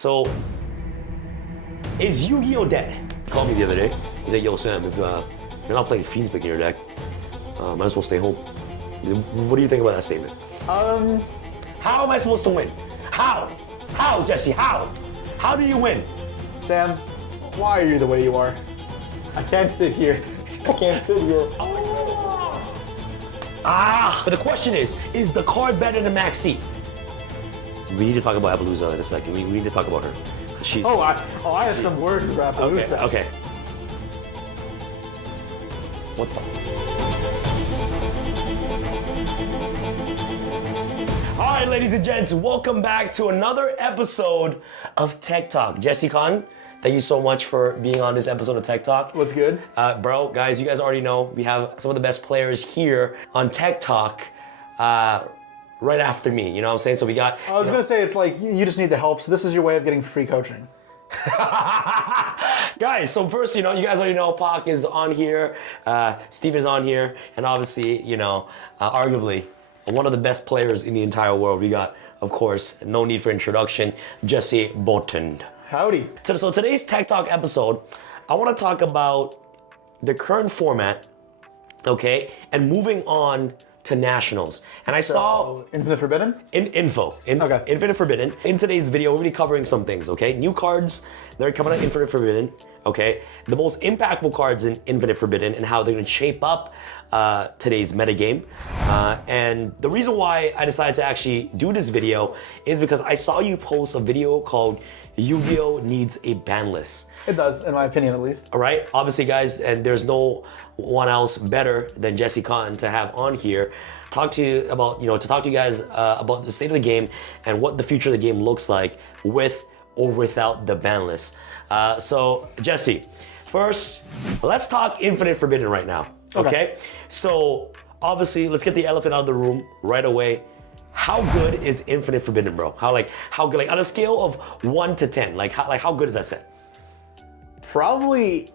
So, is Yu-Gi-Oh dead? Called me the other day. He said, yo, Sam, if you're not playing fiendsmith in your deck, might as well stay home. What do you think about that statement? How am I supposed to win? How? How, Jesse? How? How do you win? Sam, why are you the way you are? I can't sit here. I can't sit here. But the question is the card better than Maxi? We need to talk about Appaloosa in a second. We need to talk about her. I have some words about Appaloosa. Okay. What the? All right, ladies and gents, welcome back to another episode of Tech Talk. Jesse Khan, thank you so much for being on this episode of Tech Talk. What's good? Bro, guys, you guys already know we have some of the best players here on Tech Talk right after me, you know what I'm saying? So we got... I was going to say, it's like, you just need the help, so this is your way of getting free coaching. Guys, so first, you guys already know Pac is on here, Steven's on here, and obviously, arguably, one of the best players in the entire world. We got, of course, no need for introduction, Jesse Bolton. Howdy. So today's Tech Talk episode, I want to talk about the current format, okay, and moving on to nationals. And I saw... Infinite Forbidden? Okay. Infinite Forbidden. In today's video, we're going to be covering some things, okay? New cards, they're coming out Infinite Forbidden, okay? The most impactful cards in Infinite Forbidden and how they're going to shape up today's metagame. And the reason why I decided to actually do this video is because I saw you post a video called Yu-Gi-Oh! Needs a ban list. It does, in my opinion at least. All right, obviously guys, and there's no one else better than Jesse Khan to have on here. Talk to you about, to talk to you guys about the state of the game and what the future of the game looks like with or without the ban list. So Jesse, first, let's talk Infinite Forbidden right now, okay? So obviously, let's get the elephant out of the room right away. How good is Infinite Forbidden, bro? How good, like on a scale of 1 to 10, how good is that set? Probably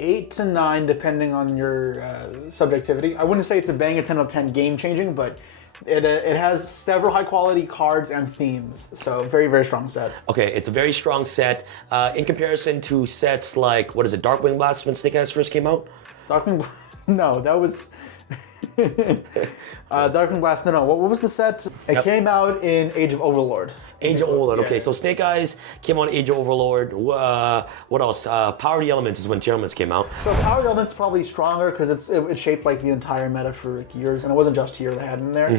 8 to 9, depending on your subjectivity. I wouldn't say it's a bang, a 10 out of 10 game changing, but it has several high quality cards and themes. So very, very strong set. Okay, it's a very strong set. In comparison to sets like, what is it, Darkwing Blast when Snake Eyes first came out? Darkwing, no, that was... Darkwing Blast, no. What was the set? It came out in Age of Overlord. Age of Overlord, okay. So Snake Eyes came on Age of Overlord. What else? Power the Elements is when Tier Elements came out. So Power the Elements probably stronger because it shaped like the entire meta for years, and it wasn't just Tier they had in there.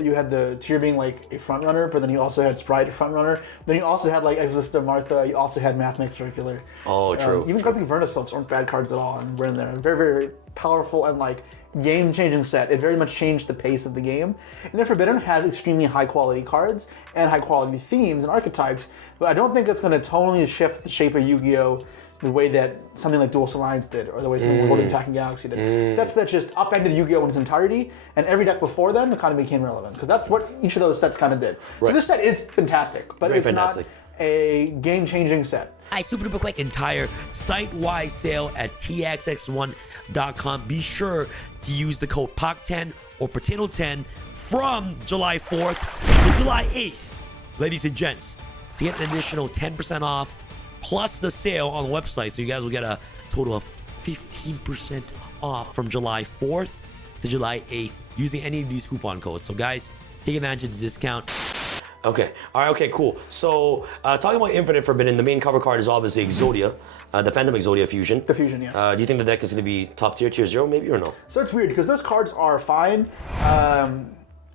You had the Tier being like a front runner, but then you also had Sprite front runner. Then you also had like Exodia Martha. You also had Mathmix Circular. Oh, true. Even Guardian Vernislopes aren't bad cards at all, and were in there. Very, very powerful and like game-changing set. It very much changed the pace of the game. And Forbidden has extremely high-quality cards and high-quality themes and archetypes, but I don't think it's going to totally shift the shape of Yu-Gi-Oh! The way that something like Duelist Alliance did, or the way something like Golden Attacking Galaxy did. Sets that just upended Yu-Gi-Oh! In its entirety, and every deck before them kind of became relevant, because that's what each of those sets kind of did. Right. So this set is fantastic, but it's not a game-changing set. Super duper quick, entire site-wide sale at txx1.com. Be sure to use the code POC10 or Potato10 from July 4th to July 8th, ladies and gents, to get an additional 10% off plus the sale on the website. So you guys will get a total of 15% off from July 4th to July 8th using any of these coupon codes. So guys, take advantage of the discount. Okay, all right, okay, cool. So, talking about Infinite Forbidden, the main cover card is obviously Exodia, the Phantom Exodia Fusion. The Fusion, yeah. Do you think the deck is going to be top tier, tier 0 maybe, or no? So it's weird, because those cards are fine.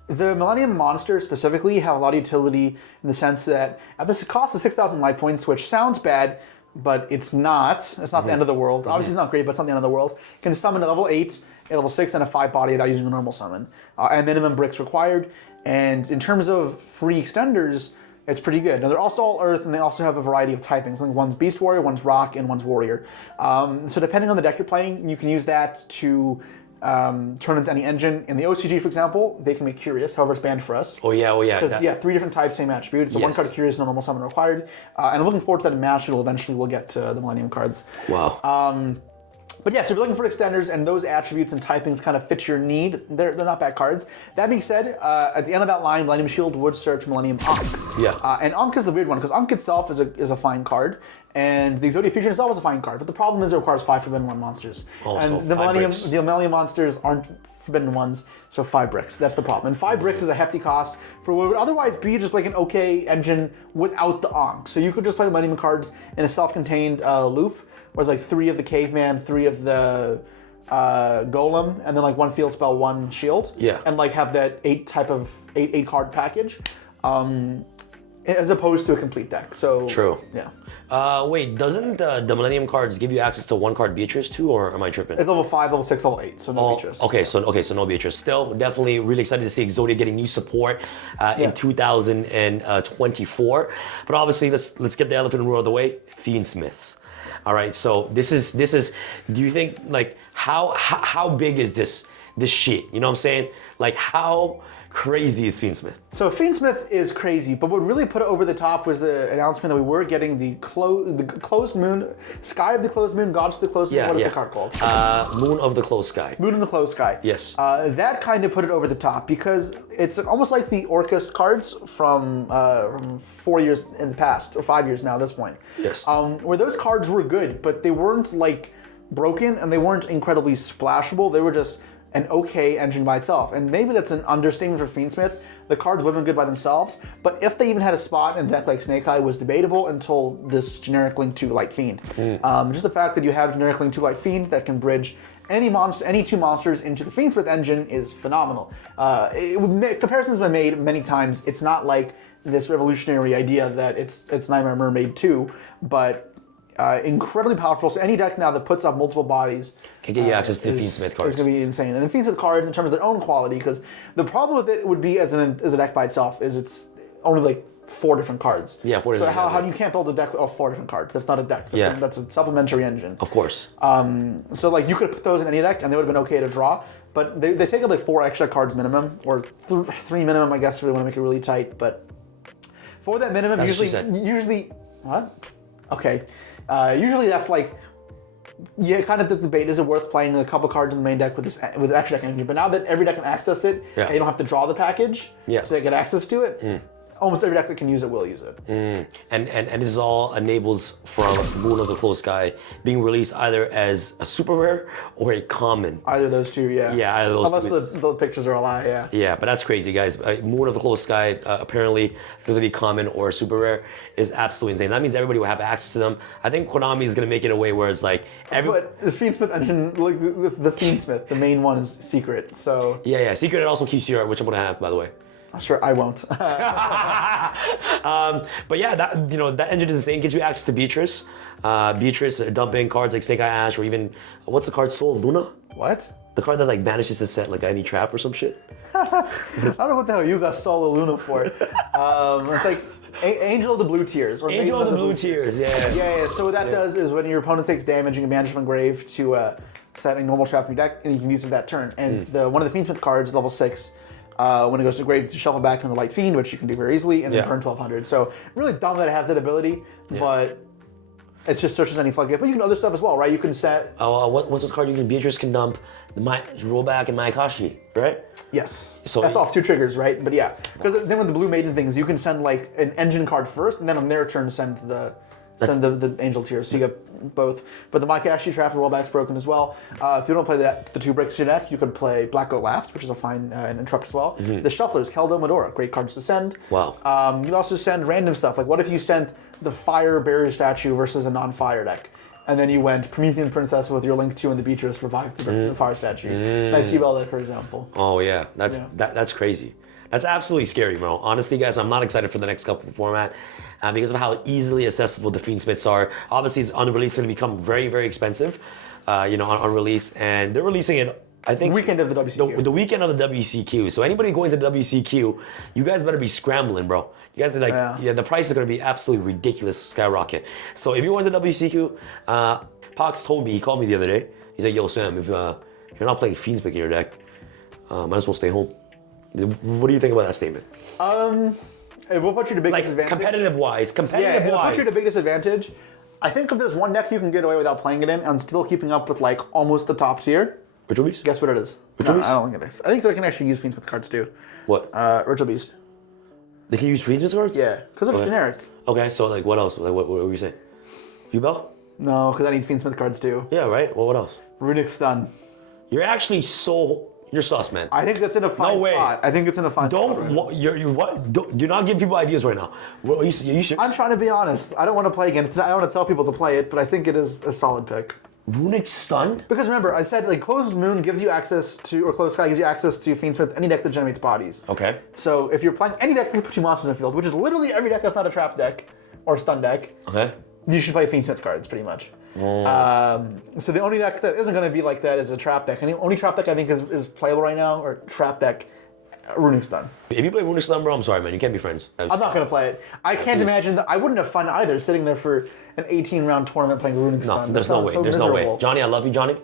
The Millennium Monsters specifically have a lot of utility in the sense that at this cost of 6,000 life points, which sounds bad, but it's not. It's not the end of the world. Obviously it's not great, but it's not the end of the world. You can summon a level 8, a level 6, and a 5 body without using a normal summon. And minimum bricks required. And in terms of free extenders, it's pretty good. Now they're also all Earth, and they also have a variety of typings. Like one's Beast Warrior, one's Rock, and one's Warrior. So depending on the deck you're playing, you can use that to turn into any engine. In the OCG, for example, they can make Curious, however it's banned for us. Oh yeah. Because, 3 different types, same attribute. So 1 card of Curious, no normal summon required. And I'm looking forward to that in Mastery. Eventually we'll get to the Millennium cards. Wow. But yeah, so if you're looking for extenders and those attributes and typings kind of fit your need, they're not bad cards. That being said, at the end of that line, Millennium Shield would search Millennium Ankh. Yeah. And Ankh is the weird one, because Ankh itself is a fine card, and the Exodia Fusion itself is a fine card, but the problem is it requires 5 Forbidden One monsters. Also, and the Millennium monsters aren't Forbidden Ones, so 5 bricks. That's the problem. And 5 bricks is a hefty cost for what would otherwise be just like an okay engine without the Ankh. So you could just play the Millennium cards in a self-contained loop, where it's like 3 of the Caveman, 3 of the Golem, and then like 1 field spell, 1 shield. Yeah. And like have that 8 card package, as opposed to a complete deck. So True. Yeah. Wait, doesn't the Millennium cards give you access to 1 card Beatrice too, or am I tripping? It's level 5, level 6, level 8, so no Beatrice. Okay, so no Beatrice. Still, definitely really excited to see Exodia getting new support in 2024. But obviously, let's get the elephant in the room out of the way. Fiendsmiths. All right, so this is. Do you think like how big is this shit? You know what I'm saying? Like how crazy is Fiendsmith? So Fiendsmith is crazy, but what really put it over the top was the announcement that we were getting the closed moon, Sky of the Closed Moon, Gods of the Closed Moon. What is the card called? Moon of the Closed Sky. Moon of the Closed Sky. Yes. That kind of put it over the top because it's almost like the Orcus cards from 4 years in the past, or 5 years now at this point. Yes. Where those cards were good, but they weren't like broken and they weren't incredibly splashable. They were just an okay engine by itself. And maybe that's an understatement for Fiendsmith. The cards would have been good by themselves, but if they even had a spot in a deck like Snake Eye was debatable until this generic Link 2 Light Fiend. Just the fact that you have generic Link 2 Light Fiend that can bridge any 2 monsters into the Fiendsmith engine is phenomenal. Comparisons have been made many times. It's not like this revolutionary idea that it's Nightmare Mermaid 2, but incredibly powerful. So any deck now that puts up multiple bodies can get you access to the Fiendsmith cards. It's going to be insane. And the Fiendsmith cards, in terms of their own quality, because the problem with it would be as a deck by itself is it's only like 4 different cards. Yeah, 4 different. So how do you can't build a deck of 4 different cards? That's not a deck. That's a supplementary engine. Of course. So like you could put those in any deck and they would have been okay to draw, but they take up like 4 extra cards minimum, or 3 minimum, I guess, if they want to make it really tight. But for that minimum, usually what? Okay. Usually that's like, kind of the debate, is it worth playing a couple cards in the main deck with the extra deck engine? But now that every deck can access it, and you don't have to draw the package to get access to it, almost every deck that can use it will use it. And this is all enables from Moon of the Closed Sky being released either as a super rare or a common. Either of those two, yeah. Yeah, either of those Unless the pictures are a lie, yeah. Yeah, but that's crazy, guys. Moon of the Closed Sky, apparently, going to be common or super rare, is absolutely insane. That means everybody will have access to them. I think Konami is going to make it a way where it's like... But the Fiendsmith engine, like the Fiendsmith, the main one is secret, so... Yeah, secret, and also QCR, which I'm going to have, by the way. Sure, I won't. But yeah, that engine is insane. Gives you access to Beatrice. Beatrice dumping cards like Snake Eye Ash, or even what's the card? Soul of Luna. What? The card that like banishes to set like any trap or some shit. I don't know what the hell you got Soul of Luna for. It's like Angel of the Blue Tears. Or Angel of the Blue Tears. Yeah. So what that does is when your opponent takes damage, you can banish from grave to set a normal trap in your deck, and you can use it that turn. And one of the Fiendsmith cards, level 6. When it goes to grave, to shuffle back into the Light Fiend, which you can do very easily, and then burn 1200. So really dumb that it has that ability, but it just searches any floodgate. But you can do other stuff as well, right? You can set... what's this card? Beatrice can dump rollback and Maikashi, right? Yes. So that's off 2 triggers, right? But yeah, because then with the Blue Maiden things, you can send like an engine card first, and then on their turn send the Angel Tears, so you get both. But the Maikashi trap and rollback's broken as well. If you don't play the 2 bricks in your deck, you could play Black Goat Laughs, which is a fine and interrupt as well. The Shufflers, Keldo, Medora, great cards to send. Wow. You can also send random stuff, like what if you sent the Fire Barrier Statue versus a non-fire deck? And then you went Promethean Princess with your Link 2 and the Beatrice, revive the Fire Statue. Nice Yubel deck, for example. Oh yeah, that's crazy. That's absolutely scary, bro. Honestly, guys, I'm not excited for the next couple format because of how easily accessible the Fiendsmiths are. Obviously, it's on release going to become very, very expensive, on release, and they're releasing it. I think weekend of the WCQ. The weekend of the WCQ. So anybody going to the WCQ, you guys better be scrambling, bro. You guys are like, the price is going to be absolutely ridiculous, skyrocket. So if you want to the WCQ, Pox told me, he called me the other day. He's like, yo, Sam, if you're not playing Fiendsmith in your deck, might as well stay home. What do you think about that statement? It will put you to big disadvantage. Competitive wise. Yeah, it'll put you to big disadvantage. I think if there's one deck you can get away without playing it in and still keeping up with like almost the top tier, Ritual Beast? guess what it is? Ritual Beast? I don't think it is. I think they can actually use Fiendsmith cards too. What? Ritual Beast. They can use Fiendsmith cards? Yeah, because it's generic. Okay, so like what else? Like what were you saying? Yubel? No, because I need Fiendsmith cards too. Yeah, right? Well, what else? Runic Stun. You're actually you're sus, man. I think that's in a fine spot. I think it's in a fine spot. Do not give people ideas right now. Well, you should. I'm trying to be honest. I don't want to play against it. I don't want to tell people to play it, but I think it is a solid pick. Runic Stun? Because remember, I said like Closed Moon gives you access to, or Closed Sky gives you access to Fiendsmith, any deck that generates bodies. Okay. So if you're playing any deck with 2 monsters in the field, which is literally every deck that's not a trap deck or stun deck, Okay. you should play Fiendsmith cards pretty much. So the only deck that isn't going to be like that is a trap deck. And the only trap deck I think is playable right now, or trap deck, Runic Stun. If you play Runic Stun, bro, I'm sorry, man. You can't be friends. I'm not going to play it. I can't imagine that. I wouldn't have fun either sitting there for an 18-round tournament playing Runic Stun. No, there's no way. There's no way. Johnny, I love you, Johnny.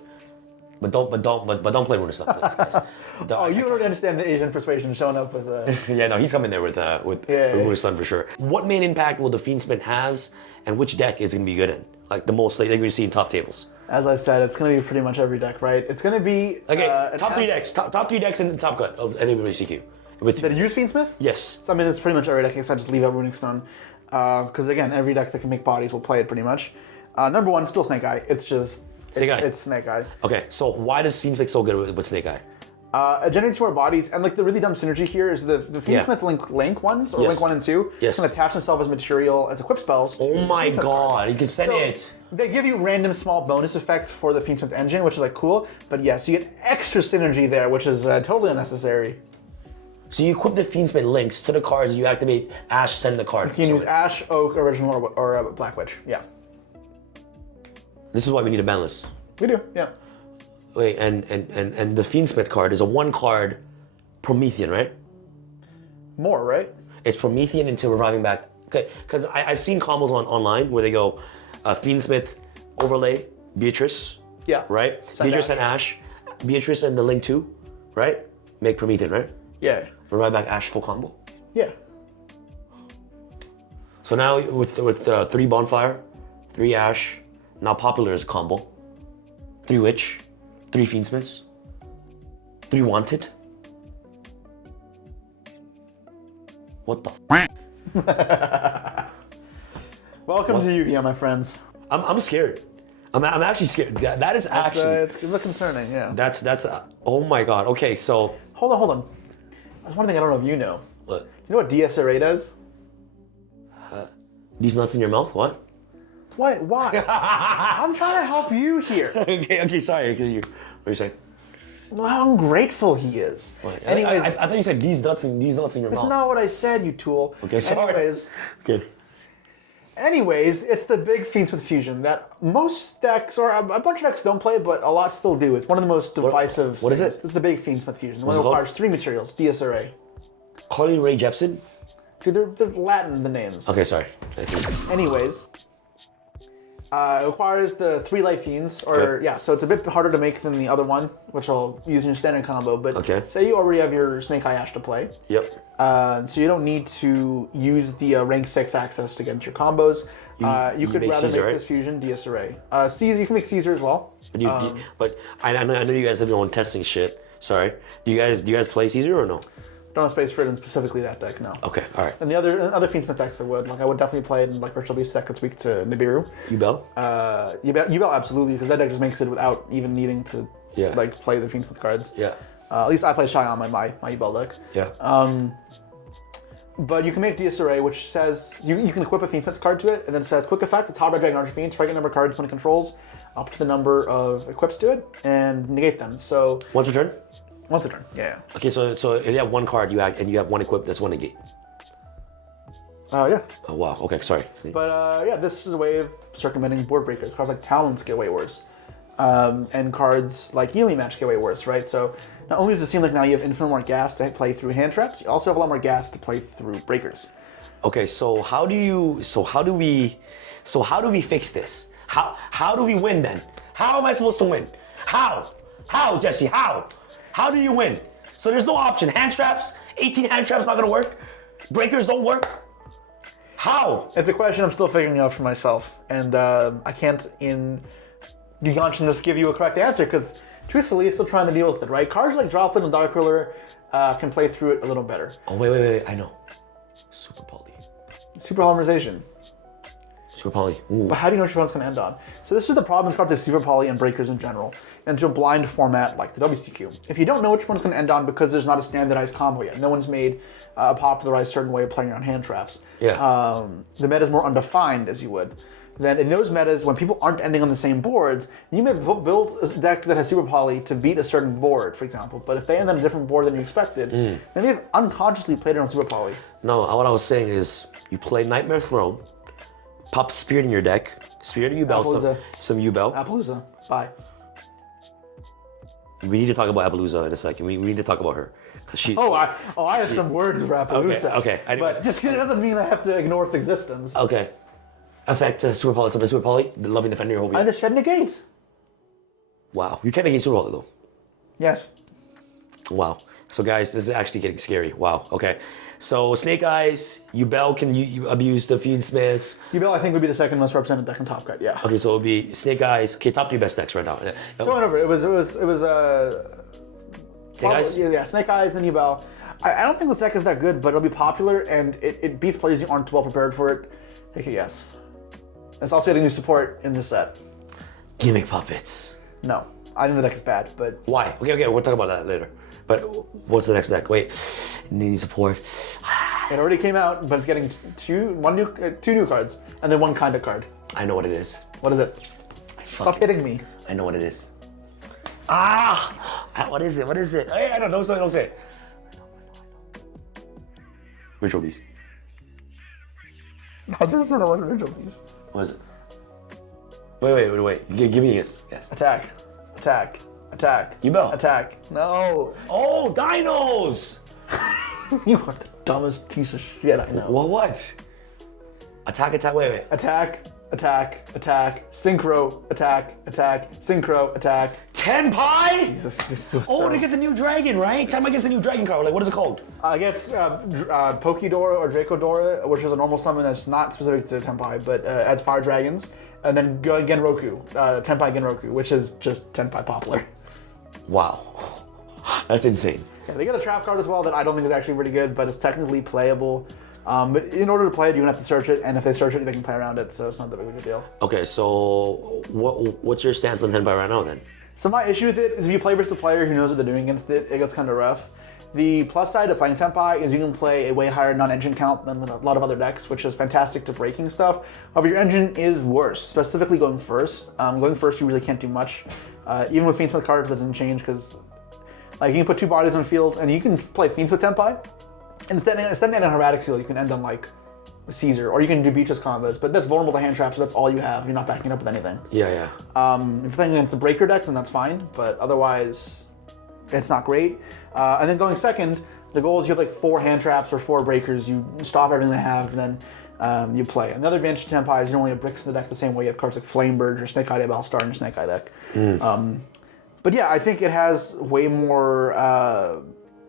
But don't play Runic Stun, please, guys. Oh, you already understand the Asian persuasion showing up with. Yeah, no, he's coming there with Runic Stun for sure. What main impact will the Fiendsmith have, and which deck is going to be good in? Like the most, like you're going to see in top tables. As I said, it's going to be pretty much every deck, right? It's going to be top 3 decks. Top 3 decks in the top cut of anybody CQ. That use Fiendsmith? Yes. So I mean, it's pretty much every deck except just leave out Runic Stun, because again, every deck that can make bodies will play it pretty much. Number 1, still Snake Eye. It's just it's Snake Eye. Okay, so why does Fiendsmith so good with Snake Eye? It generates more bodies, and like the really dumb synergy here is the Fiendsmith link ones, or link 1 and 2, can attach themselves as material as equip spells. Oh my god, you can send it. They give you random small bonus effects for the Fiendsmith engine, which is like cool, but yes, you get extra synergy there, which is totally unnecessary. So you equip the Fiendsmith links to the cards, you activate Ash, send the card. You can use Ash, Oak, Original, or Black Witch, yeah. This is why we need a Banlist. We do, yeah. Wait, and the Fiendsmith card is a 1-card Promethean, right? More, right? It's Promethean until reviving back. Okay, because I've seen combos online where they go Fiendsmith overlay Beatrice. Yeah. Right? Beatrice and Ash. Beatrice and the Link 2, right? Make Promethean, right? Yeah. Revive back Ash full combo. Yeah. So now with 3 Bonfire, 3 Ash, now Popular is a combo. 3 Witch, 3 Fiendsmiths, 3 Wanted. What the Welcome to YUGIOH, my friends. I'm scared. I'm actually scared. That is actually. It's a little concerning, yeah. That's oh my god. Okay, so. Hold on. There's one thing I don't know if you know. What? You know what DSRA does? These nuts in your mouth? What? What? Why? I'm trying to help you here. okay, sorry. What are you saying? Well, how ungrateful he is. What? Anyways, I thought you said these nuts in your mouth. that's not what I said, you tool. Okay, sorry. Anyways, it's the big Fiendsmith fusion that most decks, or a bunch of decks don't play, but a lot still do. It's one of the most divisive. What is it? It's the big Fiendsmith fusion. The one that requires 3 materials, DSRA. Carly Rae Jepsen? Dude, they're Latin, the names. Okay, sorry. Anyways, it requires the 3 life fiends, so it's a bit harder to make than the other one, which I'll use in your standard combo, but say you already have your Snake Eye Ash to play. Yep. So you don't need to use the rank 6 access to get into your combos. You could rather Caesar, make this fusion DSRA. Caesar, you can make Caesar as well. But I know you guys have your own testing shit. Sorry. Do you guys play Caesar or no? Don't have space for it in specifically that deck, no. Okay, all right. And the other Fiendsmith decks I would. Like I would definitely play it in like Virtual Beast deck that's weak to Nibiru. Yubel? Yubel absolutely, because that deck just makes it without even needing to like play the Fiendsmith cards. Yeah. At least I play Shy on my Yubel deck. Yeah. But you can make DSRA, which says you can equip a Fiendsmith card to it, and then it says quick effect. It's hot red dragon archfiend. Target number of cards when it controls up to the number of equips to it, and negate them. So once a turn. Once a turn. Yeah. Okay, so if you have 1 card, you have 1 equip. That's 1 negate. Yeah. Oh wow. Okay, sorry. But this is a way of circumventing board breakers. Cards like Talons get way worse, and cards like Yumi Match get way worse, right? So not only does it seem like now you have infinite more gas to play through hand traps, you also have a lot more gas to play through breakers. Okay, so how do we fix this? How do we win then? How am I supposed to win? How, Jesse? How do you win? So there's no option. Hand traps, 18 hand traps not gonna work. Breakers don't work. How? It's a question I'm still figuring out for myself, and I can't, in good conscience, give you a correct answer because, truthfully, I'm still trying to deal with it. Right? Cards like Droplet and Dark Ruler can play through it a little better. Oh wait! I know. Super poly. Super polymerization. Super poly. Ooh. But how do you know what your opponent's going to end on? So this is the problem with cards like Super Poly and Breakers in general, into a blind format like the WCQ. If you don't know which one's going to end on because there's not a standardized combo yet, no one's made a popularized certain way of playing around hand traps. Yeah. The meta is more undefined, as you would. Then in those metas, when people aren't ending on the same boards, you may build a deck that has Super Poly to beat a certain board, for example. But if they end on a different board than you expected, then they've unconsciously played it on Super Poly. No, what I was saying is you play Nightmare Throne, pop Spirit in your deck, Spirit and Yubel, some Yubel. Appaloosa. Bye. We need to talk about Appaloosa in a second. We need to talk about her. She, I have some words for Appaloosa. Okay. But just because it doesn't mean I have to ignore its existence. Okay. Effect Super Poly, something Super Poly, the Loving Defender, Hobie. I just shed negates. Wow. You can't negate Super Poly though. Yes. Wow. So guys, this is actually getting scary. Wow. Okay. So Snake Eyes, Yubel, can you abuse the fiendsmiths? Yubel, I think, would be the second most represented deck in Top Cut. Yeah. Okay, so it would be Snake Eyes. Okay, top 3 best decks right now. So whatever. It was Snake Eyes? Yeah, Snake Eyes, then Yubel. I don't think this deck is that good, but it'll be popular and it beats players who aren't well prepared for it. Take a guess. It's also getting new support in this set. Gimmick puppets. No, I think the deck is bad, but why? Okay, we'll talk about that later. But what's the next deck? Wait, need support. It already came out, but it's getting two new cards and then one kind of card. I know what it is. What is it? Stop hitting me. I know what it is. What is it? What is it? Hey, I don't say it. Ritual Beast. I just said it wasn't Ritual Beast. What is it? Wait. Give me this. Yes. Attack. Yubel. Attack. No. Oh, dinos! You are the dumbest piece of shit I know. What? Attack, wait. Attack, synchro, attack, synchro, attack. Tenpai? Jesus, this is so Oh, sad. they get the new dragon, right? Tenpai gets a new dragon card. Like, what is it called? I guess Pokedora or Dracodora, which is a normal summon that's not specific to Tenpai, but adds fire dragons. And then Genroku, Tenpai Genroku, which is just Tenpai popular. Wow. That's insane. Yeah, they get a trap card as well that I don't think is actually really good, but it's technically playable. But in order to play it, you're gonna have to search it, and if they search it, they can play around it, so it's not that big of a deal. Okay, so what's your stance on Tenpai right now then? So my issue with it is if you play versus a player who knows what they're doing against it, it gets kind of rough. The plus side of playing Tenpai is you can play a way higher non-engine count than a lot of other decks, which is fantastic to breaking stuff. However, your engine is worse, specifically going first. Going first, you really can't do much. Even with fiendsmith cards, that doesn't change because like you can put 2 bodies on field and you can play fiendsmith Tenpai. And instead of ending on Erratic Seal, you can end on like Caesar, or you can do Beatrice combos, but that's vulnerable to hand traps, so that's all you have. You're not backing it up with anything. Yeah. If you're playing against the breaker deck, then that's fine, but otherwise, it's not great. And then going second, the goal is you have like 4 hand traps or 4 breakers, you stop everything they have, and then you play. Another advantage to Tenpai is you don't only have bricks in the deck the same way you have cards like Flamebird or Snake Eye Ballstar in your Snake Eye deck. But yeah, I think it has way more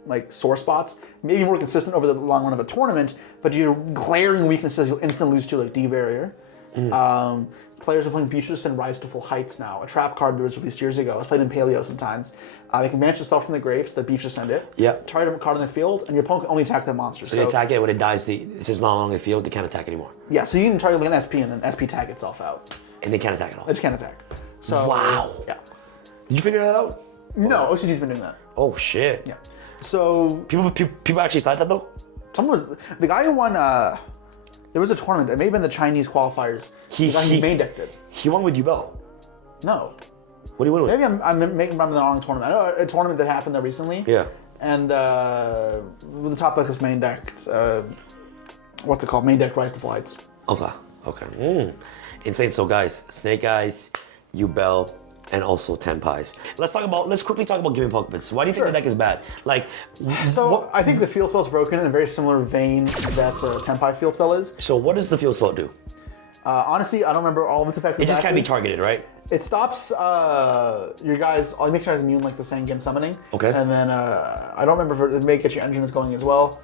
like sore spots, maybe more consistent over the long run of a tournament, but due to glaring weaknesses, you'll instantly lose to like D-Barrier. Players are playing Beatrice and Rise to Full Heights now, a trap card that was released years ago. It's played in Paleo sometimes. They can banish yourself from the grave, so that Beatrice send it. Yep. Target a card on the field, and your opponent can only attack that monster. So they attack it when it dies. It's just not on the field. They can't attack anymore. Yeah, so you can target like an SP and then SP tag itself out. And they can't attack at all. They just can't attack. So wow. Yeah. Did you figure that out? No, OCG's been doing that. Oh shit. Yeah. So people actually said that though. The guy who won. There was a tournament. It may have been the Chinese qualifiers. The guy who main decked it. He won with Yubel. No. What do you win with? Maybe I'm making remember the wrong tournament. I know a tournament that happened there recently. Yeah. And the top deck is main decked. What's it called? Main deck Rise to Full Heights. Okay. Insane. So guys, Snake Eyes, Yubel, and also Tenpais. Let's quickly talk about giving Pokemons. Why do you think the deck is bad? Like, I think the field spell's broken in a very similar vein that Tenpai field spell is. So what does the field spell do? Honestly, I don't remember all of its effects. It just can't be targeted, right? It stops your guys. It makes your guys immune like the Sanguine summoning. Okay. And then I don't remember if it may get your engines going as well.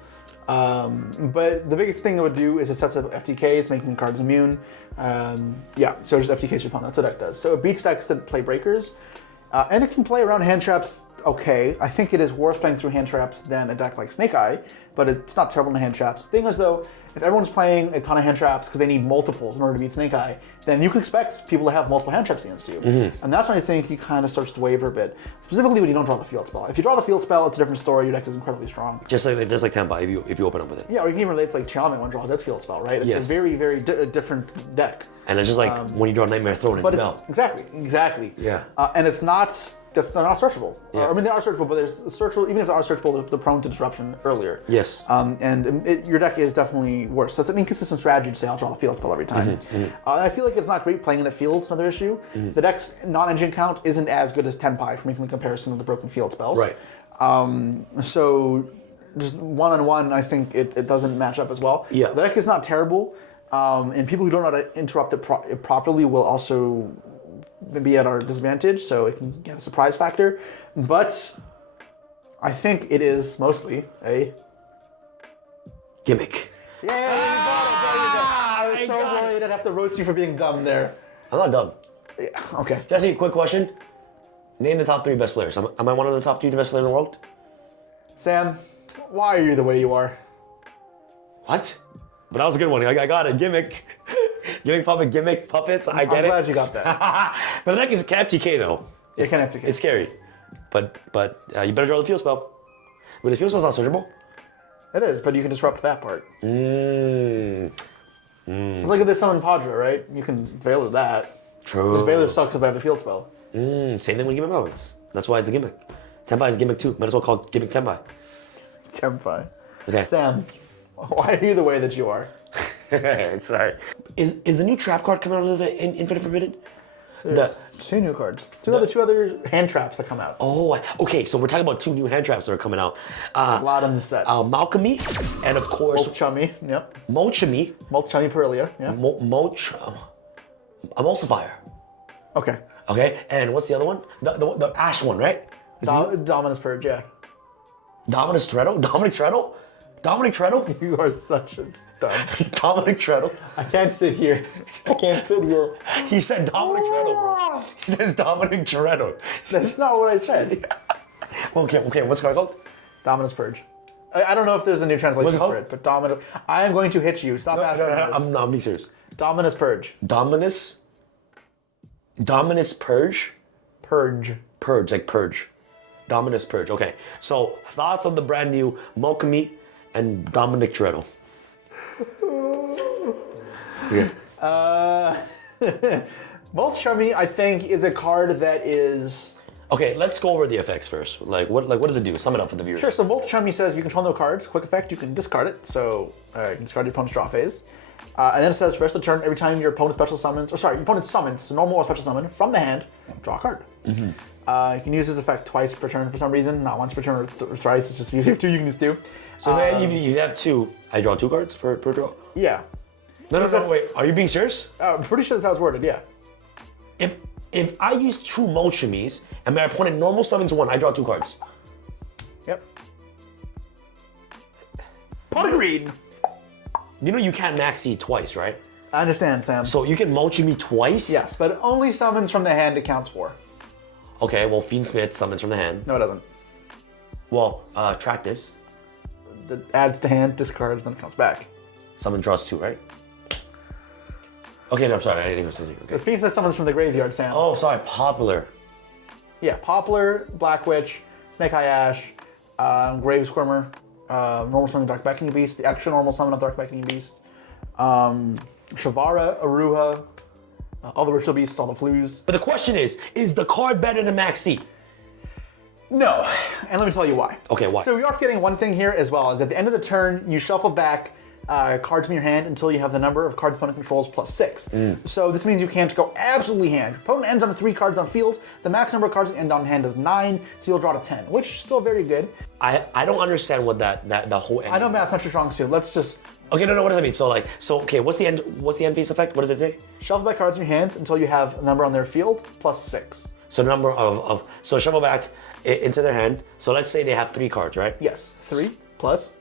But the biggest thing it would do is it sets up FTKs, making cards immune. So just FTKs your opponent. That's what deck does. So it beats decks that play breakers. And it can play around hand traps okay. I think it is worse playing through hand traps than a deck like Snake Eye, but it's not terrible in hand traps. Thing is though, if everyone's playing a ton of hand traps because they need multiples in order to beat Snake Eye, then you can expect people to have multiple hand traps against you. And that's when I think he kind of starts to waver a bit. Specifically when you don't draw the field spell. If you draw the field spell, it's a different story. Your deck is incredibly strong. Just like Tenpai, if you open up with it. Yeah, or you can even relate to like Tiamat when it draws its field spell, right? It's a very, very different deck. And it's just like when you draw Nightmare Throne in the belt. Exactly. Yeah. And it's not. They're not searchable. I mean, they are searchable, but there's searchable. Even if they are searchable, they're prone to disruption earlier. Yes. Your deck is definitely worse. So it's an inconsistent strategy to say I'll draw the field spell every time. And I feel like it's not great playing in a field. It's another issue. The deck's non-engine count isn't as good as Tenpai for making the comparison of the broken field spells. Right. So just one-on-one, I think it doesn't match up as well. Yeah. The deck is not terrible, and people who don't know how to interrupt it properly will also be at our disadvantage, so it can get a surprise factor. But I think it is mostly a gimmick. Yeah, I was so worried I'd have to roast you for being dumb there. I'm not dumb. Yeah, okay. Just ask you a quick question. Name the top 3 best players. Am I one of the top 3 best players in the world? Sam, why are you the way you are? What? But that was a good one. I got it. Gimmick. Gimmick puppets. I get it. I'm glad you got that. But the deck is FTK though. It can FTK. It's scary. But you better draw the field spell. But the field spell's not searchable. It is, but you can disrupt that part. It's like if there's summon Padra, right? You can Veiler that. True. Because Veiler sucks if I have the field spell. Same thing with gimmick puppets. That's why it's a gimmick. Tenpai is a gimmick too. Might as well call it gimmick Tenpai. Tenpai. Okay. Sam, why are you the way that you are? Sorry. Is the new trap card coming out of the Infinite Forbidden? There's 2 new cards. Two other hand traps that come out. Oh, okay. So we're talking about 2 new hand traps that are coming out. A lot in the set. Mulcharmy, and of course Mulcharmy. Yep. Mulcharmy. Mulcharmy Perillia. Yeah. Emulsifier. Okay. Okay. And what's the other one? The Ash one, right? Dominus Purge. Yeah. Dominus Treadle. Dominic Treadle. Dominic Treadle. You are such a dunce. Dominic Treadle. I can't sit here. He said Dominic Treadle, bro. He says Dominic Treadle. That's not what I said. Okay. What's the card called? Dominus Purge. I don't know if there's a new translation for it, but Dominus. I am going to hit you. Stop asking me this. I'm being serious. Dominus Purge. Dominus Purge? Purge, like purge. Dominus Purge. Okay. So thoughts on the brand new Mulcharmy and Dominic Treadle. Yeah. Mulcharmy, I think, is a card that is. Okay, let's go over the effects first. What does it do? Sum it up for the viewers. Sure. So Mulcharmy says you control no cards. Quick effect, you can discard it. So you can discard your opponent's draw phase. And then it says, for the rest of the turn, every time your opponent special summons, your opponent summons, normal or special summon, from the hand, draw a card. You can use this effect twice per turn for some reason, not once per turn or thrice. It's just if you have 2, you can use 2. So if you have 2, I draw 2 cards per draw? Yeah. No, wait. Are you being serious? I'm pretty sure that's how it's worded, yeah. If I use 2 Mulcharmys and my opponent normal summons 1, I draw 2 cards. Yep. Agreed. You know you can't maxi twice, right? I understand, Sam. So you can Mulcharmy twice? Yes, but it only summons from the hand it counts for. Okay, well, fiendsmith summons from the hand. No, it doesn't. Well, track this. It adds to hand, discards, then it counts back. Summon draws 2, right? Okay, no, I'm sorry. I didn't go something. The Okay. fiendsmith summons from the graveyard, Sam. Oh, sorry. Popular. Yeah, Poplar, Black Witch, Snake Eye Ash, Grave Squirmer, normal summon Dark Beckoning Beast, the extra normal summon of Dark Beckoning Beast, Shavara, Aruha, all the ritual beasts, all the flues. But the question is the card better than maxi? No, and let me tell you why. Okay, why? So we are forgetting one thing here as well, is at the end of the turn, you shuffle back cards from your hand until you have the number of cards opponent controls plus 6. So this means you can't go absolutely hand. Your opponent ends on 3 cards on field. The max number of cards that end on hand is 9, so you'll draw to 10, which is still very good. I don't understand what the whole end. I know math's not your strong suit. Let's just Okay, no, what does that mean? So okay, what's the end phase effect? What does it say? shuffle back cards in your hand until you have a number on their field plus 6. So number so shuffle back into their hand. So let's say they have 3 cards, right? Yes, 3 plus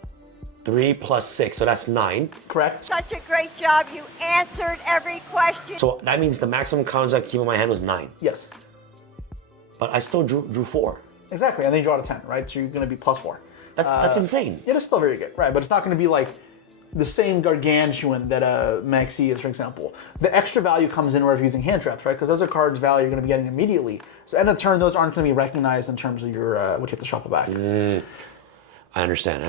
3 plus 6, so that's 9. Correct. Such a great job. You answered every question. So that means the maximum cards I could keep in my hand was 9. Yes. But I still drew 4. Exactly, and then you draw to 10, right? So you're going to be plus 4. That's insane. Yeah, that's still very good, right? But it's not going to be like the same gargantuan that a Maxi is, for example. The extra value comes in wherever you're using hand traps, right? Because those are cards value you're going to be getting immediately. So end of turn, those aren't going to be recognized in terms of your what you have to shuffle back. I understand.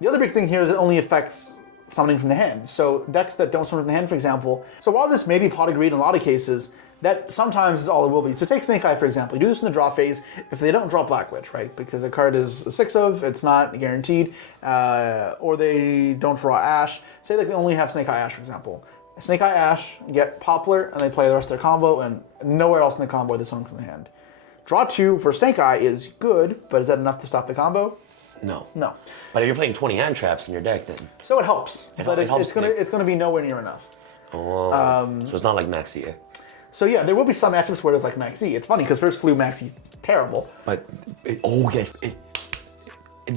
The other big thing here is it only affects summoning from the hand. So decks that don't summon from the hand, for example. So while this may be pot agreed in a lot of cases, that sometimes is all it will be. So take Snake Eye, for example. You do this in the draw phase if they don't draw Black Witch, right? Because the card is a 6 of, it's not guaranteed. Or they don't draw Ash. Say like they only have Snake Eye Ash, for example. Snake Eye Ash, get Poplar, and they play the rest of their combo, and nowhere else in the combo they summon from the hand. Draw 2 for Snake Eye is good, but is that enough to stop the combo? No. No. But if you're playing 20 hand traps in your deck, then... So it helps, but it helps it's gonna be nowhere near enough. Oh, so it's not like Maxi, eh? So yeah, there will be some matchups where it's like Maxi. It's funny because first Flu Maxi's terrible. But it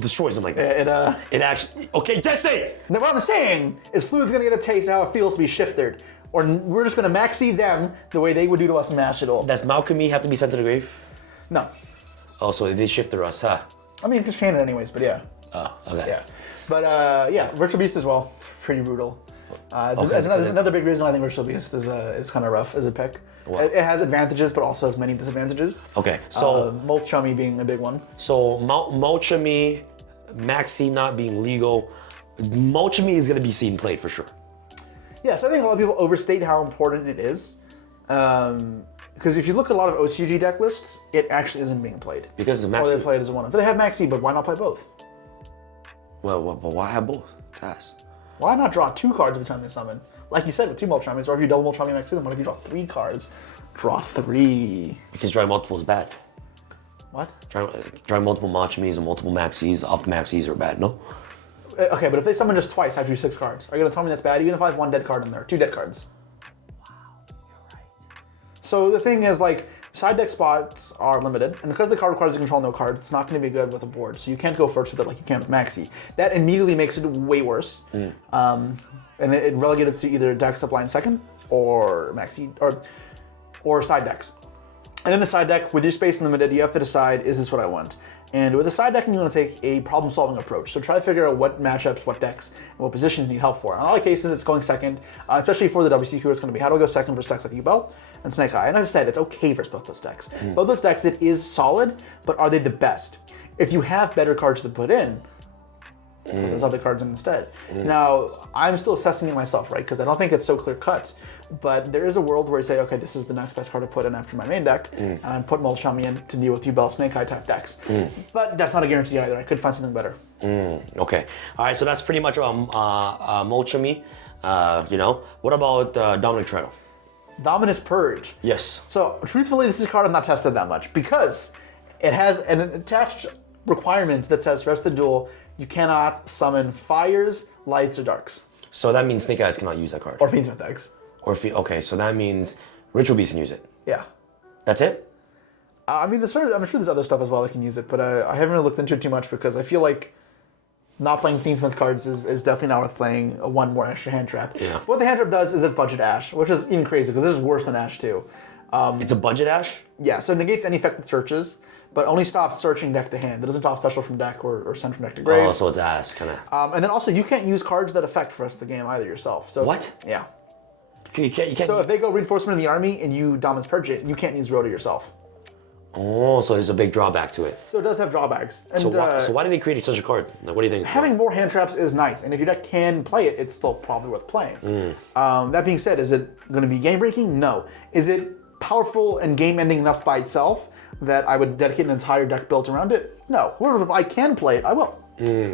destroys them like that. It actually... Okay, Jesse! Now what I'm saying is Flu's gonna get a taste of how it feels to be shifted. Or we're just gonna Maxi them the way they would do to us in Mashable. Does Mulcharmy have to be sent to the grave? No. Oh, so they shifted us, huh? I mean, just chain it anyways, but yeah. Oh, okay. Yeah. But yeah, Virtual Beast as well. Pretty brutal. Okay, That's another big reason why I think Virtual Beast is kind of rough as a pick. Wow. It has advantages, but also has many disadvantages. Okay, so... Mulcharmy being a big one. So Mulcharmy, Maxi not being legal, Mulcharmy is going to be seen played for sure. Yes, I think a lot of people overstate how important it is. Because if you look at a lot of OCG deck lists, it actually isn't being played. Because the Or Maxi... they play it as a one. But they have Maxi, but why not play both? Well, but why have both? Task. Why not draw 2 cards every time they summon? Like you said, with 2 Mulcharmies, or if you double Mulcharmy Maxi, then what if you draw 3 cards? Draw 3. Because drawing multiple is bad. What? Drawing multiple Mulcharmies and multiple Maxis off the Maxis are bad, no? Okay, but if they summon just twice, I drew 6 cards. Are you going to tell me that's bad, even if I have 1 dead card in there? 2 dead cards. Wow, you're right. So the thing is, like, side deck spots are limited, and because the card requires to control no card, it's not going to be good with a board, so you can't go first with it like you can with Maxi. That immediately makes it way worse. And it relegates to either decks that blind second, or Maxi, or side decks. And in the side deck, with your space limited, you have to decide, is this what I want? And with the side decking, you want to take a problem-solving approach. So try to figure out what matchups, what decks, and what positions you need help for. In a lot of cases, it's going second, especially for the WCQ, it's going to be how do I go second versus decks like Yubel and Snake Eye. And as I said, it's okay versus both those decks. Both those decks, it is solid, but are they the best? If you have better cards to put in, put those other cards in instead. Now, I'm still assessing it myself, right? Because I don't think it's so clear-cut. But there is a world where you say, okay, this is the next best card to put in after my main deck, and I put Mulcharmy in to deal with Yubel, Snake Eye type decks. But that's not a guarantee either. I could find something better. Okay. All right, so that's pretty much about Mulcharmy. What about Dominic Toretto? Dominus Purge. Yes. So, truthfully, this is a card I've not tested that much because it has an attached requirement that says for the rest of the duel, you cannot summon fires, lights, or darks. So that means Snake Eyes cannot use that card. Or Fiendsmith decks. Okay, so that means Ritual Beast can use it. Yeah. That's it? I mean, I'm sure there's other stuff as well that can use it, but I haven't really looked into it too much because I feel like not playing Fiendsmith cards is definitely not worth playing one more extra hand trap. Yeah. What the hand trap does is it budget Ash, which is even crazy because this is worse than Ash too. It's a budget Ash? Yeah, so it negates any effect that searches, but only stops searching deck to hand. It doesn't top special from deck or send from deck to grave. Oh, so it's ass, kind of. And then also, you can't use cards that affect for the rest of the game either yourself. So What? Yeah. You can't. So if they go reinforcement in the army and you Dominus Purge it, you can't use Rhoda yourself. Oh, so there's a big drawback to it. So it does have drawbacks. And, So why did they create such a card? Like, what do you think? having more hand traps is nice, and if your deck can play it, it's still probably worth playing. That being said, is it going to be game breaking? No. Is it powerful and game ending enough by itself that I would dedicate an entire deck built around it? No. However, if I can play it, I will.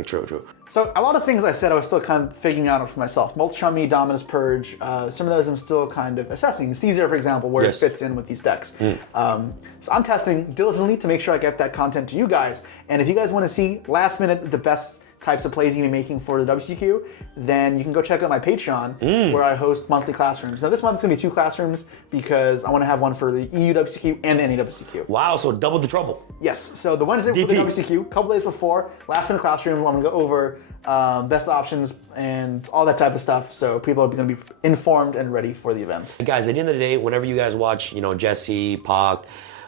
True. So a lot of things I said I was still kind of figuring out for myself. Mulcharmy, Dominus Purge, some of those I'm still kind of assessing. Caesar, for example, where Yes. it fits in with these decks. So I'm testing diligently to make sure I get that content to you guys. And if you guys want to see last minute the best types of plays you can be making for the WCQ, then you can go check out my Patreon where I host monthly classrooms. Now this month's gonna be 2 classrooms because I want to have one for the EU WCQ and the NA WCQ. Wow, so double the trouble. Yes, so the Wednesday for the WCQ, a couple days before, last minute classroom, I'm gonna go over best options and all that type of stuff, so people are gonna be informed and ready for the event. Guys, at the end of the day, whenever you guys watch, Jesse, Pac,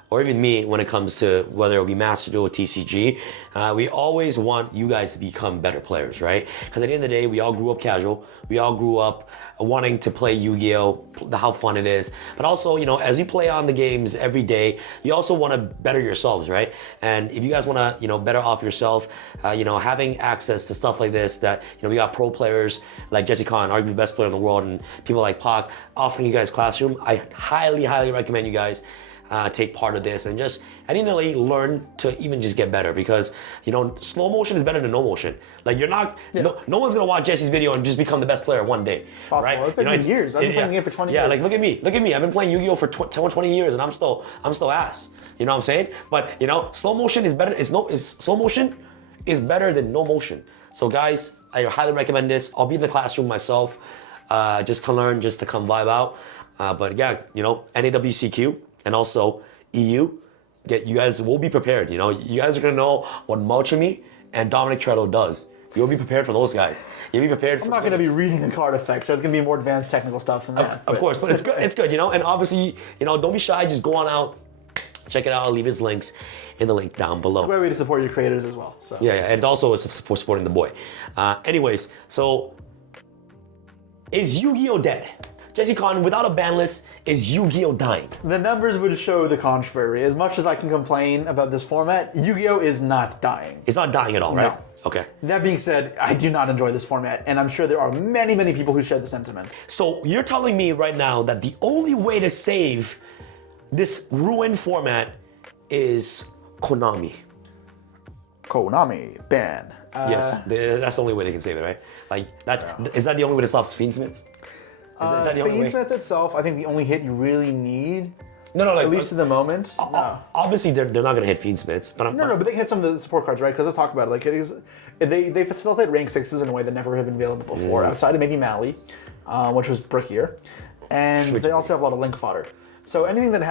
or even me, when it comes to whether it be Master Duel or TCG, we always want you guys to become better players, right? Because at the end of the day, we all grew up casual. We all grew up wanting to play Yu-Gi-Oh, how fun it is. But also, as you play on the games every day, you also want to better yourselves, right? And if you guys want to, better off yourself, having access to stuff like this, that, we got pro players like Jesse Khan, arguably the best player in the world, and people like Pac offering you guys classroom, I highly, highly recommend you guys take part of this and just annually learn to even just get better, because slow motion is better than no motion. Like you're not, no one's gonna watch Jesse's video and just become the best player one day, right? It's been years. I've been playing the game for 20 years. Yeah, like look at me. I've been playing Yu-Gi-Oh for 20 years and I'm still ass. You know what I'm saying? But slow motion is better. Slow motion is better than no motion. So guys, I highly recommend this. I'll be in the classroom myself, just to learn, just to come vibe out. But yeah, NAWCQ. And also EU, you guys will be prepared. You guys are gonna know what Mulcharmy and Dominic Treadle does. You'll be prepared for those guys. You'll be prepared for. I'm not gonna be reading a card effect, so it's gonna be more advanced technical stuff than that. Of course, but it's good. It's good, And obviously, don't be shy. Just go on out, check it out. I'll leave his links in the link down below. It's a great way to support your creators as well. So. Yeah, and it's also supporting the boy. Anyways, so is Yu-Gi-Oh dead? Jesse Khan, without a ban list, is Yu-Gi-Oh dying? The numbers would show the contrary. As much as I can complain about this format, Yu-Gi-Oh is not dying. It's not dying at all, right? No. Okay. That being said, I do not enjoy this format, and I'm sure there are many, many people who share the sentiment. So you're telling me right now that the only way to save this ruined format is Konami? Konami, ban. Yes, that's the only way they can save it, right? Like, is that the only way to stop fiendsmiths? Is that the only way? Fiendsmith itself, I think the only hit you really need, No, like, at least at the moment. No. Obviously, they're not going to hit fiendsmiths, but No, but they can hit some of the support cards, right? Because let's talk about it. Like, they facilitate rank 6s in a way that never have been available before, outside of maybe Mali, which was brickier. And they also have a lot of link fodder. So anything that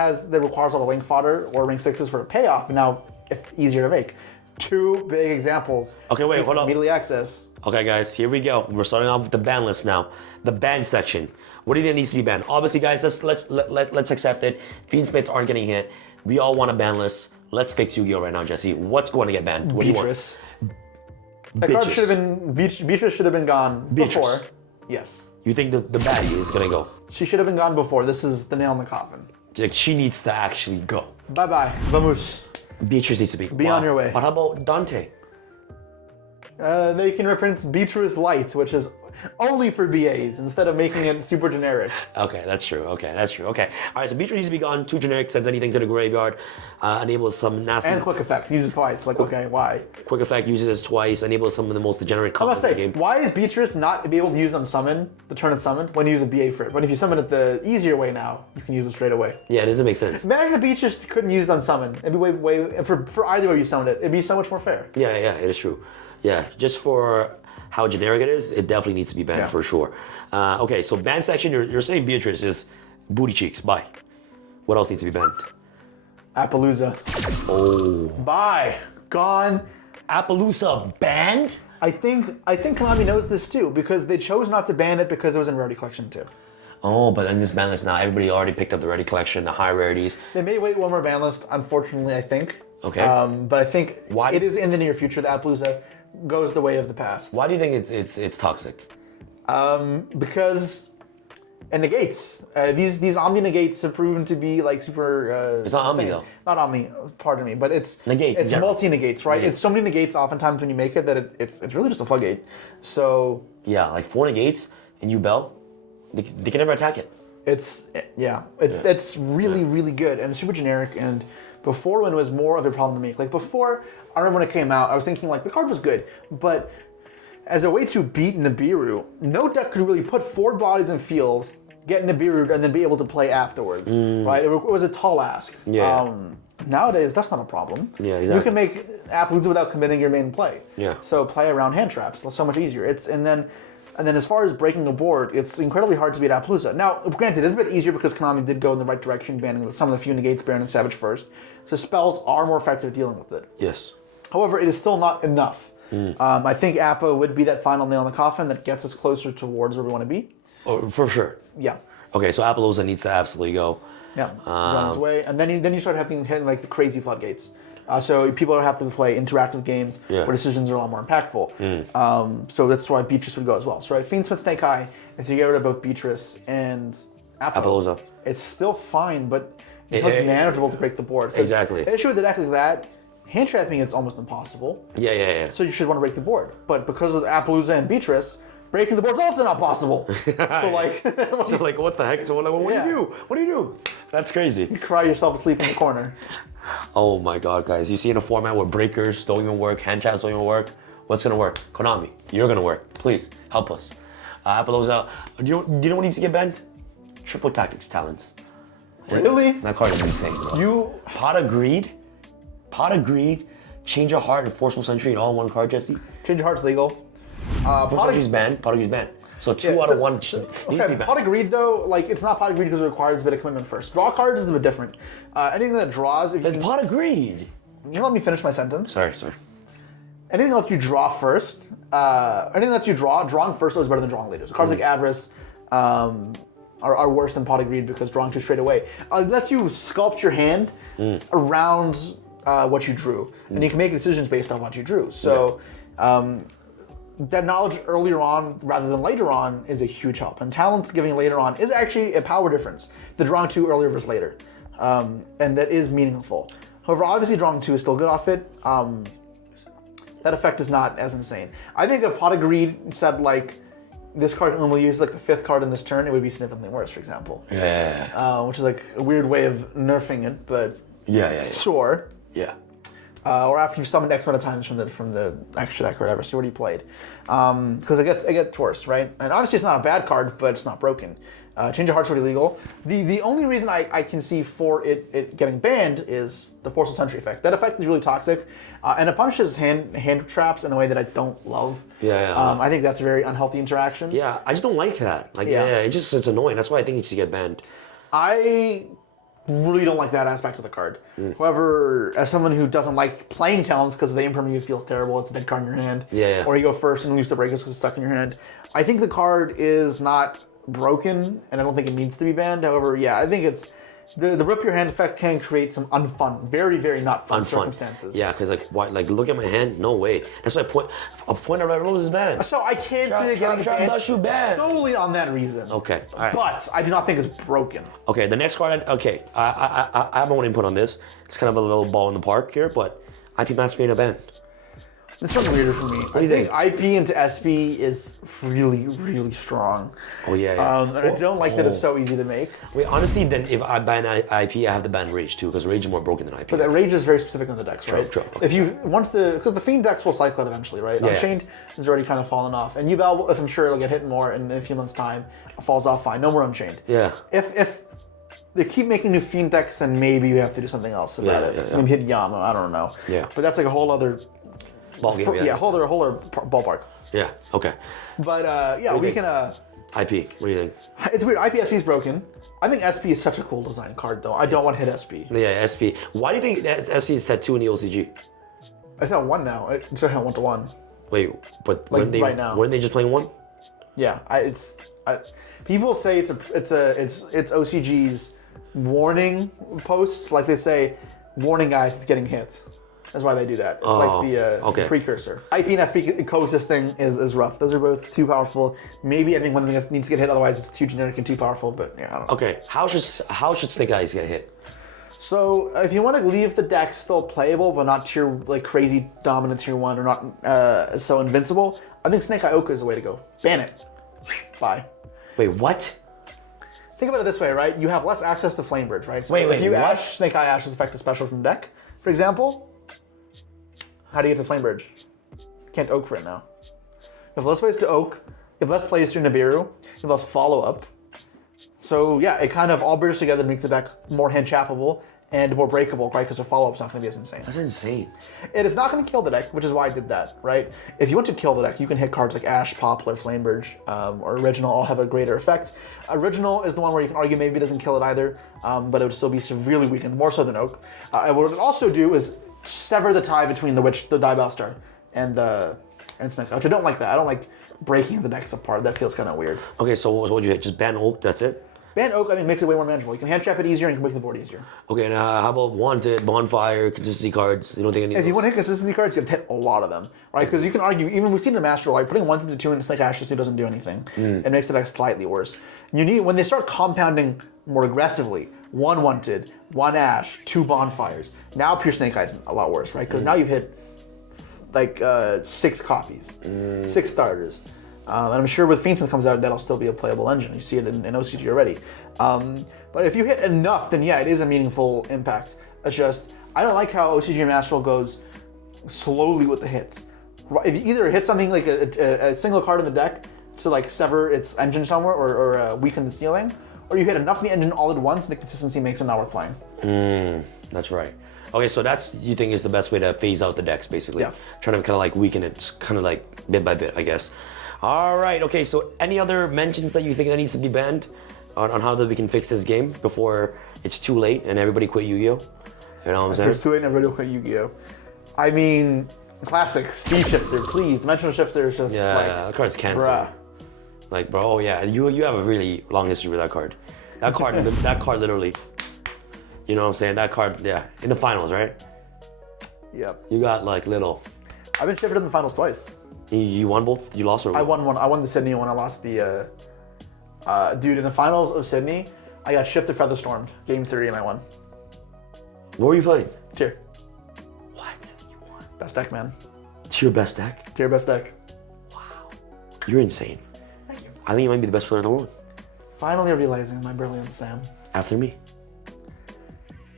requires a lot of link fodder or rank 6s for a payoff, now it's easier to make. 2 big examples. Okay, wait, hold on. Immediately access. Okay, guys, here we go. We're starting off with the ban list now. The ban section. What do you think needs to be banned? Obviously, guys, let's accept it. Fiendsmiths aren't getting hit. We all want a ban list. Let's fix Yu-Gi-Oh right now, Jesse. What's going to get banned? What Beatrice. That card should have been Beatrice should have been gone before. Yes. You think the baddie is gonna go? She should have been gone before. This is the nail in the coffin. Like, she needs to actually go. Bye bye. Vamos. Beatrice needs to be on your way. But how about Dante? They can reprint Beatrice Light, which is only for BAs instead of making it super generic. Okay, that's true. Okay. All right, so Beatrice needs to be gone. 2 generic, sends anything to the graveyard, enables some nasty. And quick effect, uses it twice. Like, okay, why? Quick effect uses it twice, enables some of the most degenerate I combos must in the say, game. why is Beatrice not be able to use on summon, the turn it's summoned, when you use a BA for it? But if you summon it the easier way now, you can use it straight away. Yeah, it doesn't make sense. Imagine if Beatrice couldn't use it on summon. It'd be way for either way you summoned it, it'd be so much more fair. Yeah, it is true. Yeah, just for how generic it is, it definitely needs to be banned for sure. Okay, so ban section, you're saying Beatrice is booty cheeks. Bye. What else needs to be banned? Appaloosa. Oh. Bye. Gone. Appaloosa banned? I think Konami knows this too, because they chose not to ban it because it was in Rarity Collection too. Oh, but in this ban list now, everybody already picked up the Rarity Collection, the high rarities. They may wait one more ban list, unfortunately, I think. Okay. But I think it is in the near future that Appaloosa goes the way of the past. Why do you think it's toxic? Because it negates. These Omni negates have proven to be like super. It's not Omni insane. though. Not Omni, pardon me, but it's Negates, It's multi negates, right? It's so many negates oftentimes when you make it that it's really just a floodgate. So yeah, like 4 negates and you bell, they can never attack it. it's really good and super generic. And before, when it was more of a problem to make, like before, I remember when it came out, I was thinking like the card was good, but as a way to beat Nibiru, no deck could really put 4 bodies in field get Nibiru, and then be able to play afterwards, right? It was a tall ask. Yeah. Nowadays, that's not a problem. Yeah, exactly. You can make Appaloosa without committing your main play. Yeah. So play around hand traps. It's so much easier. And then as far as breaking a board, it's incredibly hard to beat Appaloosa. Now, granted, it's a bit easier because Konami did go in the right direction, banning some of the few negates, Baron and Savage first. So spells are more effective at dealing with it. Yes. However, it is still not enough. I think Appa would be that final nail in the coffin that gets us closer towards where we want to be. Oh, for sure. Yeah. Okay, so Appaloosa needs to absolutely go. Yeah, runs away, and then you start hitting like the crazy floodgates. So people have to play interactive games where decisions are a lot more impactful. So that's why Beatrice would go as well. So right, Fiendsmith, Snake Eye, if you get rid of both Beatrice and Appaloosa, it's still fine, but it becomes manageable to break the board. Exactly. The issue with a deck like that, hand trapping it's almost impossible. Yeah. So you should want to break the board, but because of Appaloosa and Beatrice, breaking the board's also not possible. So like, what the heck? So what do you do? What do you do? That's crazy. You cry yourself asleep in the corner. Oh my god, guys. You see in a format where breakers don't even work, hand traps don't even work, what's gonna work? Konami, you're gonna work. Please, help us. Appaloosa, do you know what needs to get banned? Triple Tactics Talents. Really? That card is insane, bro. Pot of Greed, Change Your Heart, and Forceful Sentry in all one card, Jesse. Change Your Heart's legal. Forceful Sentry's banned, Pot of Greed's banned. So two out of one needs to be banned. Pot of Greed though, like it's not Pot of Greed because it requires a bit of commitment first. Draw cards is a bit different. Anything that draws, if you It's Pot of Greed. You let me finish my sentence. Sorry. Anything that lets you draw first, anything that lets you drawing first is better than drawing later. So cards like Avarice are worse than Pot of Greed because drawing too straight away. It lets you sculpt your hand around what you drew, and you can make decisions based on what you drew. So. That knowledge earlier on rather than later on is a huge help. And talents giving later on is actually a power difference. The drawing two earlier versus later. And that is meaningful. However, obviously drawing two is still good off it. That effect is not as insane. I think if Pot of Greed said like, this card only uses like the 5th card in this turn, it would be significantly worse, for example. Yeah. Which is like a weird way of nerfing it, but Yeah. sure. Yeah. Or after you've summoned X amount of times from the extra deck or whatever, see what you played. Because it gets worse, right? And obviously it's not a bad card, but it's not broken. Change of Heart's already legal. The only reason I can see for it getting banned is the Forceful Sentry effect. That effect is really toxic, and it punishes hand traps in a way that I don't love. Yeah. I think that's a very unhealthy interaction. Yeah, I just don't like that. Like, it's annoying. That's why I think it should get banned. I really don't like that aspect of the card. However, as someone who doesn't like playing talents because the impermanent feels terrible, it's a dead card in your hand. Yeah. Or you go first and lose the breakers because it's stuck in your hand. I think the card is not broken, and I don't think it needs to be banned. However, I think it's the rip your hand effect can create some very, very not fun circumstances. Yeah, because like look at my hand, no way. That's my point. A point of red rose is banned. So I can't see it getting banned solely on that reason. Okay, all right. But I do not think it's broken. Okay, the next card. I have my own input on this. It's kind of a little ball in the park here, but IP Masquerade a ban. This one's weirder for me. I think IP into SP is really, really strong. Oh yeah. And I don't like that it's so easy to make. Wait, honestly, then if I ban IP, I have to ban Rage too, because Rage is more broken than IP. But that Rage is very specific on the decks, right? True. If you because the Fiend decks will cycle it eventually, right? Yeah. Unchained has already kind of fallen off, and Yubel, if I'm sure it'll get hit more in a few months' time, falls off fine. No more Unchained. Yeah. If they keep making new Fiend decks, then maybe you have to do something else about it. Yeah. Maybe hit Yama. I don't know. Yeah. But that's like a whole other ball game. whole other ballpark. Yeah. Okay. But we can. IP. What do you think? It's weird. IPSP is broken. I think SP is such a cool design card, though. I don't want to hit SP. Yeah, SP. Why do you think that SP is tattoo in the OCG? It's not 1 now. It's not 1-1. Wait, but Like right now. Weren't they just playing 1? Yeah, people say it's OCG's warning post. Like they say, warning guys, it's getting hit. That's why they do that. It's like the precursor. IP and SP coexisting is rough. Those are both too powerful. Maybe I think one of them needs to get hit, otherwise it's too generic and too powerful, but I don't know. Okay, how should Snake Eyes get hit? So if you want to leave the deck still playable, but not crazy dominant tier 1 or not so invincible, I think Snake Eye Oka is the way to go. Ban it. Bye. Wait, what? Think about it this way, right? You have less access to Flame Bridge, right? So wait, if you what? Ash, Snake Eye Ash's effect is special from deck, for example, how do you get to Flame Bridge? Can't Oak for it now. You have less ways to Oak, you have less plays through Nibiru, you have less follow-up. So yeah, it kind of all bridges together to make the deck more hand chappable and more breakable, right? Because the follow-up's not going to be as insane. That's insane. It is not going to kill the deck, which is why I did that, right? If you want to kill the deck, you can hit cards like Ash, Poplar, Flamebridge, or Original all have a greater effect. Original is the one where you can argue maybe it doesn't kill it either, but it would still be severely weakened, more so than Oak. What it would also do is sever the tie between the Diebel Star, and Snake, which I don't like that. I don't like breaking the decks apart. That feels kind of weird. Okay, so what would you hit? Just ban Oak, that's it? Ban Oak, I think, makes it way more manageable. You can hand trap it easier and you can make the board easier. Okay, now how about Wanted, Bonfire, Consistency cards? You don't think any of If you want to hit consistency cards, you have to hit a lot of them, right? Because you can argue, even we've seen in the Master Roll, putting 1 into 2 into Snake Ashes 2 doesn't do anything. It makes the deck slightly worse. You need, when they start compounding more aggressively, 1 Wanted, 1 Ash, 2 Bonfires. Now Pure Snake Eye's a lot worse, right? Because now you've hit like 6 copies, 6 starters. And I'm sure with fiendsmith comes out, that'll still be a playable engine. You see it in OCG already. But if you hit enough, then yeah, it is a meaningful impact. It's just, I don't like how OCG Master Roll goes slowly with the hits. If you either hit something like a single card in the deck to like sever its engine somewhere or weaken the ceiling, or you hit enough in the engine all at once and the consistency makes it not worth playing. That's right. Okay, so that's, you think, is the best way to phase out the decks, basically. Yeah. Trying to kind of like weaken it, kind of like bit by bit, I guess. All right, okay, so any other mentions that you think that needs to be banned on how that we can fix this game before it's too late and everybody quit Yu-Gi-Oh? You know what I'm saying? It's too late and everybody will quit Yu-Gi-Oh. I mean, classic, Speed Shifter, please. Dimensional Shifter is just that card's cancer. Bruh. Like, bro, oh yeah, you have a really long history with that card. That card, that card literally, you know what I'm saying? That card, yeah, in the finals, right? Yep. You got like little. I've been shifted in the finals twice. You won both? You lost or what? I won one. I won the Sydney one. I lost the. Dude, in the finals of Sydney, I got shifted Featherstormed, game 3, and I won. What were you playing? Tier. What? You won? Best deck, man. It's your best deck? Tier best deck. Wow. You're insane. Thank you. I think you might be the best player in the world. Finally realizing my brilliance, Sam. After me.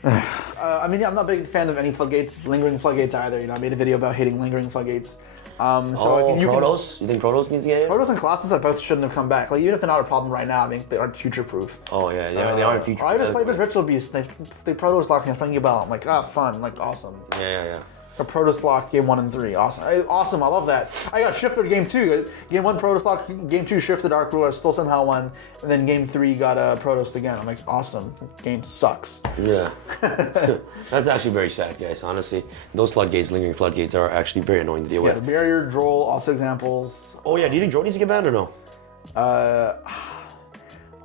I mean, yeah, I'm not a big fan of any floodgates, lingering floodgates either. You know, I made a video about hating lingering floodgates. Protos? You think Protos needs to get in? Protos and Colossus, I both shouldn't have come back. Like, even if they're not a problem right now, I think they aren't future-proof. Oh yeah, they aren't future. I just played with Ritual Beast. They Protos locked me. I was playing about. I'm like, fun, like awesome. Yeah. A Protoss locked game 1 and 3. Awesome, I love that. I got shifted game 2. Game 1 Protoss locked, game 2 shifted Dark Ruler, still somehow won. And then game 3 got a Protoss again. I'm like, awesome. Game sucks. Yeah. That's actually very sad, guys. Honestly, those floodgates, lingering floodgates, are actually very annoying to deal Yeah, with. the Barrier, Droll, also examples. Oh yeah, do you think Droll needs to get banned or no? I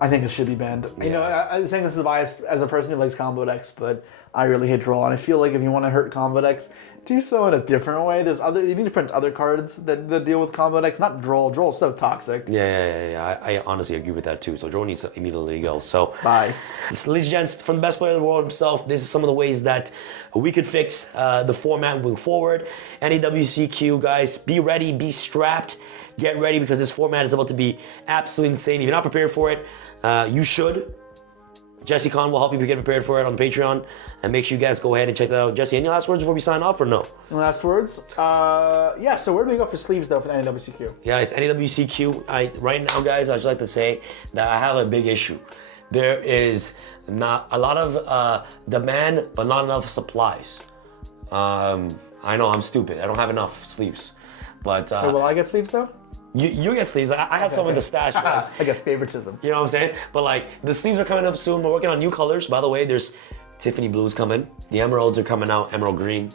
think it should be banned. You know, I'm saying this is biased as a person who likes combo decks, but I really hate Droll, and I feel like if you want to hurt combo decks, do so in a different way. You need to print other cards that deal with combo decks, not Droll. Droll's so toxic. Yeah. I honestly agree with that too. So Droll needs to immediately go. So Bye. So, ladies and gents, from the best player in the world himself, this is some of the ways that we could fix the format moving forward. NAWCQ, guys, be ready, be strapped, get ready, because this format is about to be absolutely insane. If you're not prepared for it, you should. Jesse Khan will help you get prepared for it on the Patreon, and make sure you guys go ahead and check that out. Jesse, any last words before we sign off or no? Any last words? Yeah, so where do we go for sleeves though for the NAWCQ? Yeah, it's NAWCQ. Right now, guys, I'd just like to say that I have a big issue. There is not a lot of demand, but not enough supplies. I know I'm stupid. I don't have enough sleeves. But Hey, will I get sleeves though? You get sleeves. I have some in the stash. Right? I get favoritism. You know what I'm saying? But like, the sleeves are coming up soon. We're working on new colors. By the way, there's Tiffany blues coming. The emeralds are coming out. Emerald green,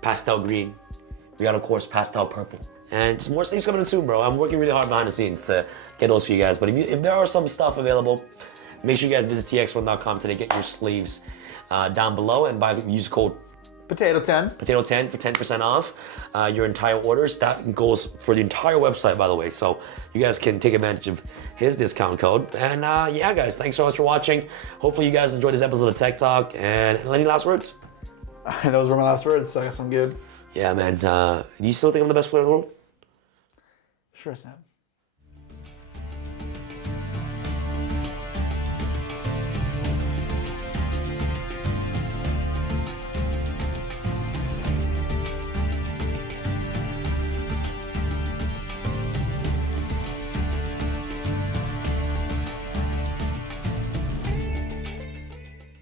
pastel green. We got, of course, pastel purple. And some more sleeves coming in soon, bro. I'm working really hard behind the scenes to get those for you guys. But if there are some stuff available, make sure you guys visit tx1.com today. Get your sleeves down below and use code Potato10. Potato10 for 10% off your entire orders. That goes for the entire website, by the way. So you guys can take advantage of his discount code. And yeah, guys, thanks so much for watching. Hopefully you guys enjoyed this episode of Tech Talk. And any last words? Those were my last words, so I guess I'm good. Yeah, man. Do you still think I'm the best player in the world? Sure, Sam.